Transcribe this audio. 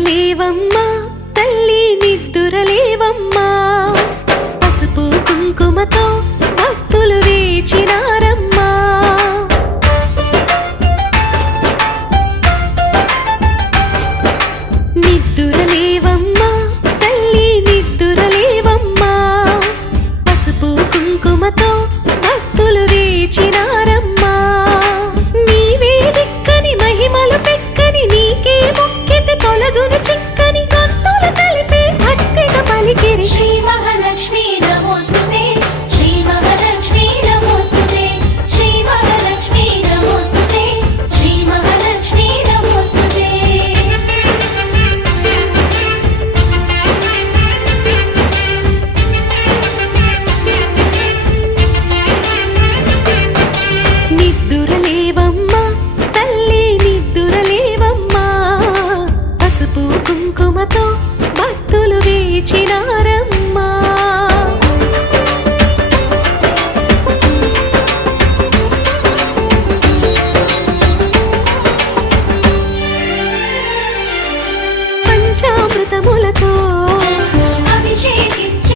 నిద్దురలేవమ్మా తల్లి నిద్దురలేవమ్మా పసుపు కుంకుమతో భక్తులు వేచినారమ్మా నిద్దురలేవమ్మా తల్లి నిద్దురలేవమ్మా పసుపు కుంకుమతో భక్తులు వేచినారమ్మా నీవే దిక్కని మహిమలు పెక్కని నీకే మొక్కితే తొలగును చిక్కని భక్తులు కలిపే భక్తిగా పలికిరి శ్రీ మహాలక్ష్మీ నమోస్తుతే శ్రీ మహాలక్ష్మీ నమోస్తుతే శ్రీ మహాలక్ష్మీ నమోస్తుతే శ్రీ మహాలక్ష్మీ నమోస్తుతే నిద్దురలేవమ్మా తల్లి నిద్దురలేవమ్మా పసుపు కుంకుమతో భక్తులు వేచినారమ్మా పంచామృతములతో